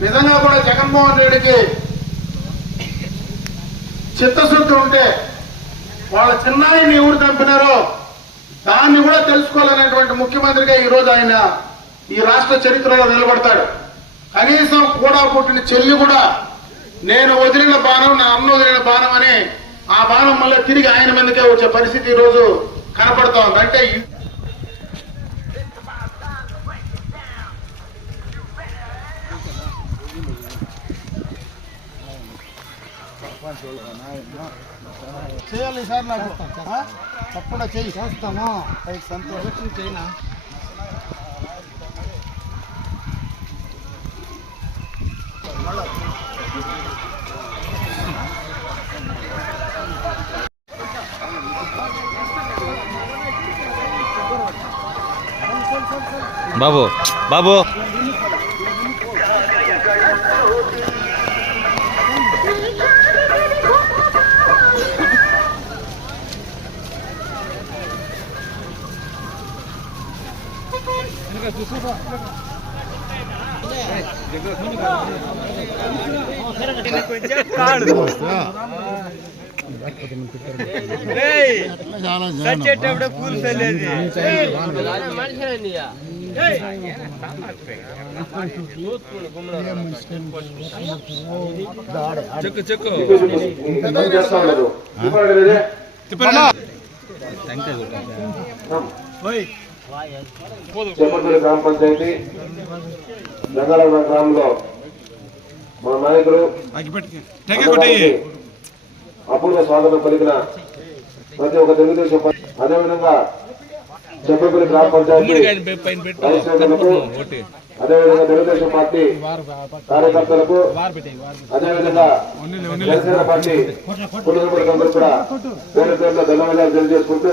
నిజంగా కూడా జగన్మోహన్ రెడ్డికి చిత్తశుద్ధి ఉంటే వాళ్ళ చిన్నాయిని ఎవరు చంపినారో దాన్ని కూడా తెలుసుకోవాలనేటువంటి ముఖ్యమంత్రిగా ఈ రోజు ఆయన ఈ రాష్ట్ర చరిత్రలో నిలబడతాడు. కనీసం కూడా పుట్టిన చెల్లి కూడా నేను వదిలిన బాణం నా అమ్మ వదిలిన బాణం అని ఆ బాణం మళ్ళీ తిరిగి ఆయన మీదకే వచ్చే పరిస్థితి ఈ రోజు కనపడుతోంది అంటే చేయాలి సార్ నాకు? తప్పకుండా చేయి. చేస్తాము సంతోషం చేయనా? బాబు బాబు. చచ్చేటప్పుడు పూలు చల్లేది చెక్కు చెక్కు చెప్పండి గ్రామ పంచాయతీ నగరాల గ్రామంలో మా నాయకుడు అపూర్వ స్వాగతం పలికిన ప్రతి ఒక్క తెలుగుదేశం పార్టీ అదేవిధంగా చెప్పపల్లి గ్రామ పంచాయతీ అదేవిధంగా తెలుగుదేశం పార్టీ కార్యకర్తలకు అదేవిధంగా జనసేన పార్టీ కుటుంబీకులందరూ కూడా పేరు పేరులో ధన్యవాదాలు తెలియజేసుకుంటూ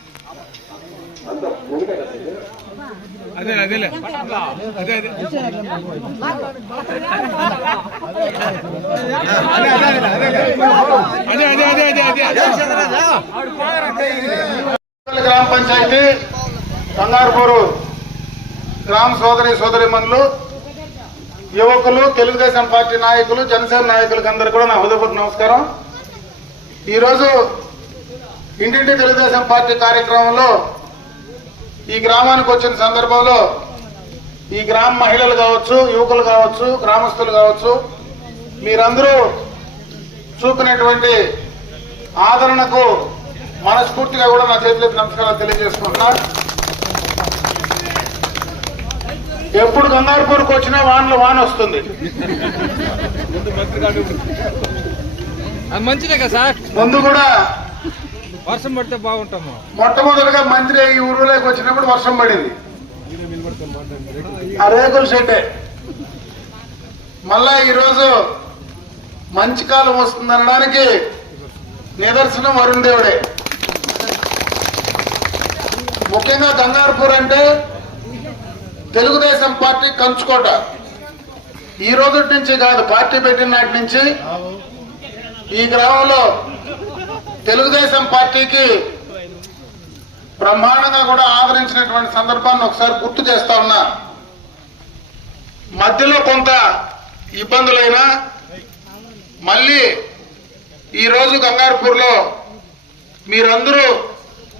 అదే అదేలే. అదే అదే. అదే అదే. అదే అదే అదే గ్రామ పంచాయతీ బంగారుపూరు గ్రామ సోదరి సోదరి యువకులు తెలుగుదేశం పార్టీ నాయకులు జనసేన నాయకులకు అందరూ కూడా నా హృదయపూర్వక నమస్కారం. ఈరోజు ఇంటింటి తెలుగుదేశం పార్టీ కార్యక్రమంలో ఈ గ్రామానికి వచ్చిన సందర్భంలో ఈ గ్రామ మహిళలు కావచ్చు యువకులు కావచ్చు గ్రామస్తులు కావచ్చు మీరందరూ చూపినటువంటి ఆదరణకు మనస్ఫూర్తిగా కూడా నా చేతులెత్తి నమస్కారాలు తెలియజేసుకుంటున్నా. ఎప్పుడు గంగారపూర్కి వచ్చినా వానలో వాన వస్తుంది. అది మంచిదే కదా సార్? ముందు కూడా వర్షం పడితే బాగుంటాము. మొట్టమొదటిగా మంత్రి ఈ ఊరిలోకి వచ్చినప్పుడు వర్షం పడింది. ఆ రేకుల షెడ్డే. మళ్ళా ఈరోజు మంచి కాలం వస్తుందనడానికి నిదర్శనం వరుణ్ దేవుడే. ముఖ్యంగా గంగారపూర్ అంటే తెలుగుదేశం పార్టీ కంచుకోట. ఈ రోజు నుంచి కాదు పార్టీ పెట్టిన నాటి నుంచి ఈ గ్రామంలో తెలుగుదేశం పార్టీకి బ్రహ్మాండంగా కూడా ఆదరించినటువంటి సందర్భాన్ని ఒకసారి గుర్తు చేస్తా ఉన్నా. మధ్యలో కొంత ఇబ్బందులైనా మళ్ళీ ఈరోజు గంగారపూర్లో మీరందరూ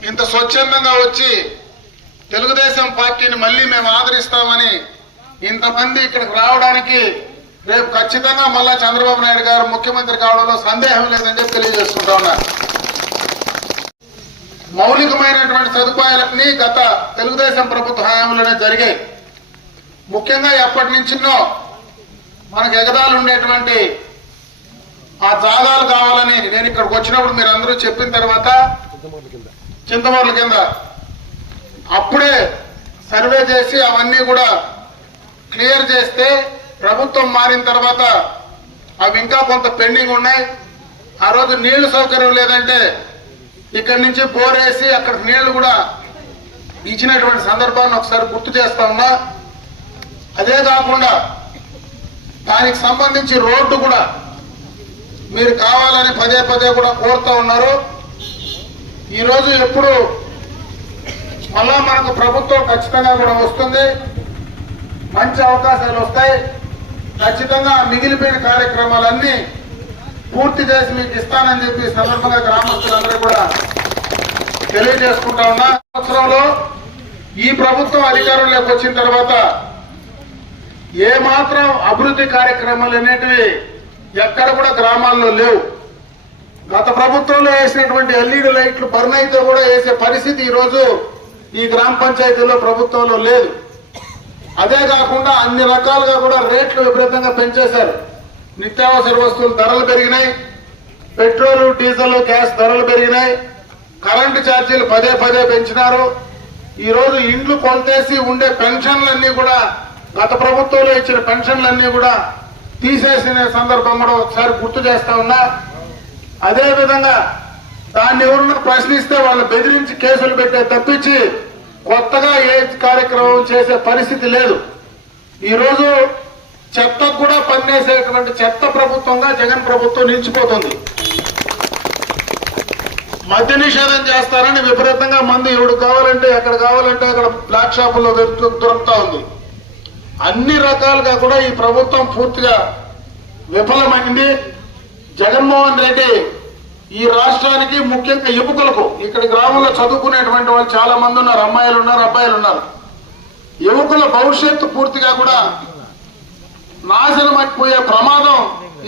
ఇంత స్వచ్ఛందంగా వచ్చి తెలుగుదేశం పార్టీని మళ్ళీ మేము ఆదరిస్తామని ఇంతమంది ఇక్కడికి రావడానికి రేపు ఖచ్చితంగా మళ్ళా చంద్రబాబు నాయుడు గారు ముఖ్యమంత్రి కావడంలో సందేహం లేదని చెప్పి తెలియజేసుకుంటా ఉన్నారు మౌలికమైనటువంటి సదుపాయాలన్నీ గత తెలుగుదేశం ప్రభుత్వ హయాంలోనే జరిగాయి. ముఖ్యంగా ఎప్పటి నుంచినో మనకు ఎగదాలు ఉండేటువంటి ఆ జాగాలు కావాలని నేను ఇక్కడికి వచ్చినప్పుడు మీరు అందరూ చెప్పిన తర్వాత చింతమూరుల కింద అప్పుడే సర్వే చేసి అవన్నీ కూడా క్లియర్ చేస్తే ప్రభుత్వం మారిన తర్వాత అవి ఇంకా కొంత పెండింగ్ ఉన్నాయి. ఆ రోజు నీళ్ళు సౌకర్యం లేదంటే ఇక్కడి నుంచి బోరేసి అక్కడ నీళ్ళు కూడా ఇచ్చినటువంటి సందర్భాన్ని ఒకసారి గుర్తు చేస్తా ఉన్నా. అదే కాకుండా దానికి సంబంధించి రోడ్డు కూడా మీరు కావాలని పదే పదే కూడా కోరుతా ఉన్నారు. ఈరోజు ఎప్పుడు మళ్ళా మనకు ప్రభుత్వం ఖచ్చితంగా కూడా వస్తుంది. మంచి అవకాశాలు వస్తాయి. ఖచ్చితంగా మిగిలిపోయిన కార్యక్రమాలన్నీ పూర్తి చేసి మీకు ఇస్తానని చెప్పి సందర్భంగా గ్రామస్తులందరూ కూడా తెలియజేసుకుంటా ఉన్నా. సంవత్సరంలో ఈ ప్రభుత్వం అధికారంలోకి వచ్చిన తర్వాత ఏ మాత్రం అభివృద్ధి కార్యక్రమాలు అనేటివి ఎక్కడ కూడా గ్రామాల్లో లేవు. గత ప్రభుత్వంలో వేసినటువంటి ఎల్ఈడి లైట్లు బర్న్ అయితే కూడా వేసే పరిస్థితి ఈరోజు ఈ గ్రామ పంచాయతీలో ప్రభుత్వంలో లేదు. అదే కాకుండా అన్ని రకాలుగా కూడా రేట్లు విపరీతంగా పెంచేశారు. నిత్యావసర వస్తువులు ధరలు పెరిగినాయి. పెట్రోల్ డీజిల్ గ్యాస్ ధరలు పెరిగినాయి. కరెంటు ఛార్జీలు పదే పదే పెంచినారు. ఈరోజు ఇండ్లు కొలతేసి ఉండే పెన్షన్లన్నీ కూడా గత ప్రభుత్వంలో ఇచ్చిన పెన్షన్లన్నీ కూడా తీసేసిన సందర్భం కూడా ఒకసారి గుర్తు చేస్తా ఉన్నా. అదేవిధంగా దాన్ని ఎవరన్నా ప్రశ్నిస్తే వాళ్ళు బెదిరించి కేసులు పెట్టే తప్పించి కొత్తగా ఏ కార్యక్రమం చేసే పరిస్థితి లేదు. ఈరోజు చెత్త కూడా పనిచేసేటువంటి చెత్త ప్రభుత్వంగా జగన్ ప్రభుత్వం నిలిచిపోతుంది. మద్య నిషేధం చేస్తారని విపరీతంగా మంది ఎవడు కావాలంటే ఎక్కడ కావాలంటే అక్కడ బ్లాక్ షాపుల్లో దొరుకు- దొరుకుతా ఉంది. అన్ని రకాలుగా కూడా ఈ ప్రభుత్వం పూర్తిగా విఫలమైంది. జగన్మోహన్ రెడ్డి ఈ రాష్ట్రానికి ముఖ్యంగా యువకులకు ఇక్కడ గ్రామంలో చదువుకునేటువంటి వాళ్ళు చాలా మంది ఉన్నారు అమ్మాయిలు ఉన్నారు అబ్బాయిలు ఉన్నారు. యువకుల భవిష్యత్తు పూర్తిగా కూడా నాశనం అయిపోయే ప్రమాదం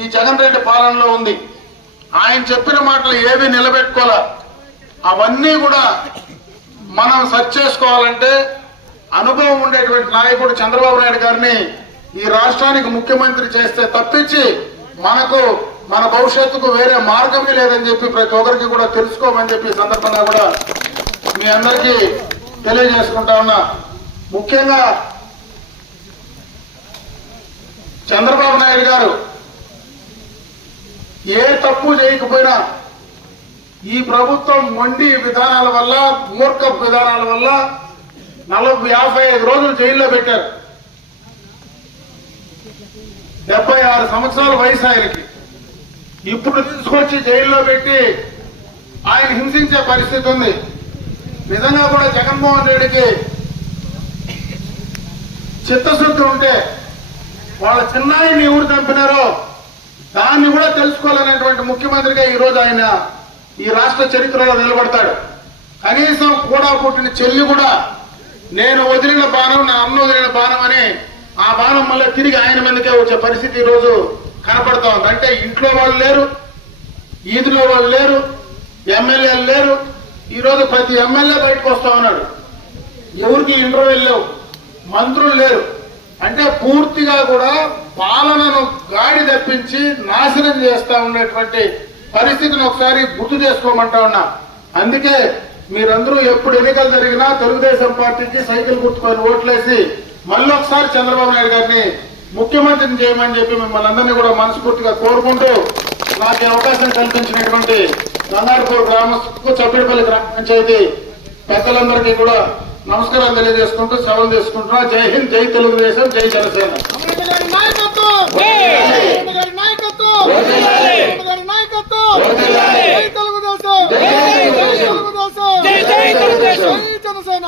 ఈ జగన్ రెడ్డి పాలనలో ఉంది. ఆయన చెప్పిన మాటలు ఏవి నిలబెట్టుకోలే. అవన్నీ కూడా మనం సర్చ్ చేసుకోవాలంటే అనుభవం ఉండేటువంటి నాయకుడు చంద్రబాబు నాయుడు గారిని ఈ రాష్ట్రానికి ముఖ్యమంత్రి చేస్తే తప్పించి మనకు మన భవిష్యత్తుకు వేరే మార్గమే లేదని చెప్పి ప్రతి ఒక్కరికి కూడా తెలుసుకోమని చెప్పి సందర్భంగా కూడా మీ అందరికీ తెలియజేసుకుంటా ఉన్నా. ముఖ్యంగా చంద్రబాబు నాయుడు గారు ఏ తప్పు చేయకపోయినా ఈ ప్రభుత్వం మొండి విధానాల వల్ల మూర్ఖ విధానాల వల్ల నలభై యాభై ఐదు రోజులు జైల్లో పెట్టారు. డెబ్బై ఆరు సంవత్సరాల వయసు ఆయనకి. ఇప్పుడు తీసుకొచ్చి జైల్లో పెట్టి ఆయన హింసించే పరిస్థితి ఉంది. నిజంగా కూడా జగన్మోహన్ రెడ్డికి చిత్తశుద్ధి ఉంటే వాళ్ళ చిన్నాయిని ఎవరు చంపినారో దాన్ని కూడా తెలుసుకోవాలనేటువంటి ముఖ్యమంత్రిగా ఈరోజు ఆయన ఈ రాష్ట్ర చరిత్రలో నిలబడతాడు. కనీసం కూడా పుట్టిన చెల్లి కూడా నేను వదిలిన బాణం నా అమ్మ వదిలిన బాణం అని ఆ బాణం మళ్ళీ తిరిగి ఆయన మీదకే వచ్చే పరిస్థితి ఈరోజు కనపడతా ఉంది. అంటే ఇంట్లో వాళ్ళు లేరు ఈదులో వాళ్ళు లేరు ఎమ్మెల్యేలు లేరు. ఈరోజు ప్రతి ఎమ్మెల్యే బయటకు వస్తా ఉన్నాడు. ఎవరికి ఇంటర్వ్యూలు లేవు. మంత్రులు లేరు. అంటే పూర్తిగా కూడా పాలనను గాడి తప్పించి నాశనం చేస్తా ఉండేటువంటి పరిస్థితిని ఒకసారి గుర్తు చేసుకోమంటా ఉన్నా. అందుకే మీరందరూ ఎప్పుడు ఎన్నికలు జరిగినా తెలుగుదేశం పార్టీకి సైకిల్ గుర్తుకొని ఓట్లేసి మళ్ళీ ఒకసారి చంద్రబాబు నాయుడు గారిని ముఖ్యమంత్రిని చేయమని చెప్పి మిమ్మల్ని అందరినీ కూడా మనస్ఫూర్తిగా కోరుకుంటూ నాకు ఈ అవకాశం కల్పించినటువంటి గంగారపూర్ గ్రామస్తులకు చప్పిడిపల్లి గ్రామ పంచాయతీ పెద్దలందరికీ కూడా నమస్కారాలు తెలియజేసుకుంటూ సెలవు తీసుకుంటున్నా జై హింద్ జై తెలుగుదేశం జై జనసేన. జై! తెలుగుదేశం! జై జనసేన!